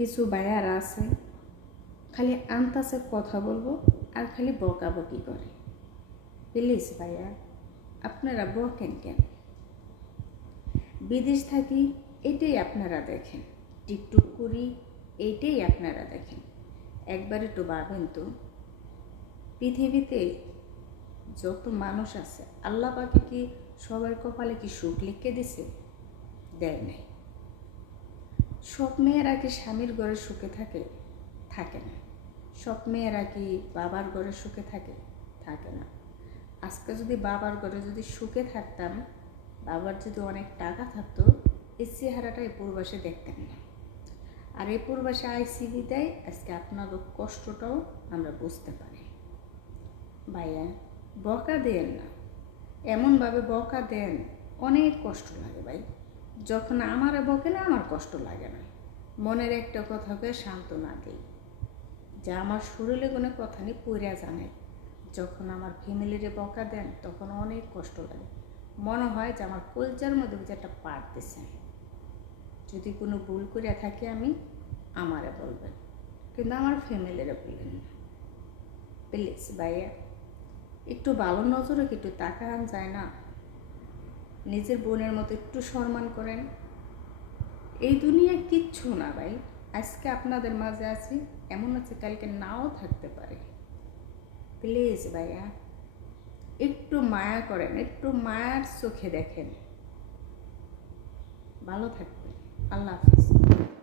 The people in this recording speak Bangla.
কিছু বায়ারা আছে। খালি আন্তাসে কথা বলব আর খালি বকাবকি করে। প্লিজ ভাইয়া, আপনারা বকেন কেন? বিদেশ থাকি এটাই আপনারা দেখেন। টিকটুক করি এইটাই আপনারা দেখেন। একবার একটু ভাবেন তো। পৃথিবীতে যত মানুষ আছে, আল্লাহ পাকে কি সবার কপালে কি সুখ লিখে দিছে? দেয় নাই। সব মেয়েরা কি স্বামীর ঘরে সুখে থাকে থাকে না। সব মেয়েরা কি বাবার ঘরে সুখে থাকে থাকে না। আজকে যদি বাবার ঘরে যদি সুখে থাকতাম, বাবার যদি অনেক টাকা থাকতো, এই চেহারাটা এই পূর্বাসে দেখতেন না। আর এই পূর্বাসে আইসিবি দেয়, আজকে আপনাদের কষ্টটাও আমরা বুঝতে পারি। ভাইয়া, বকা দেন না। এমনভাবে বকা দেন, অনেক কষ্ট লাগে ভাই। যখন আমার বকে না, আমার কষ্ট লাগে না। মনের একটা কথাকে সান্ত্বনা দিই, যা আমার শরীরে কোনো কথা নেই, পইরা জানে। যখন আমার ফ্যামিলিরে বকা দেন, তখন অনেক কষ্ট লাগে। মনে হয় যে আমার কলচার মধ্যে বুঝে একটা পার দিছেন যদি কোনো ভুল করে থাকি আমি, আমারে বলবেন। কিন্তু আমার ফ্যামিলিরে বলবেন না। প্লিজ ভাইয়া, একটু ভালো নজরে একটু তাকান, যায় না। নিজের বোনের মতো একটু সম্মান করেন। এই দুনিয়া কিচ্ছু না ভাই। আজকে আপনাদের মাঝে আছি, এমন আছে কালকে নাও থাকতে পারে। প্লিজ ভাইয়া, একটু মায়া করেন, একটু মায়ার চোখে দেখেন। ভালো থাকবেন। আল্লাহ হাফিজ।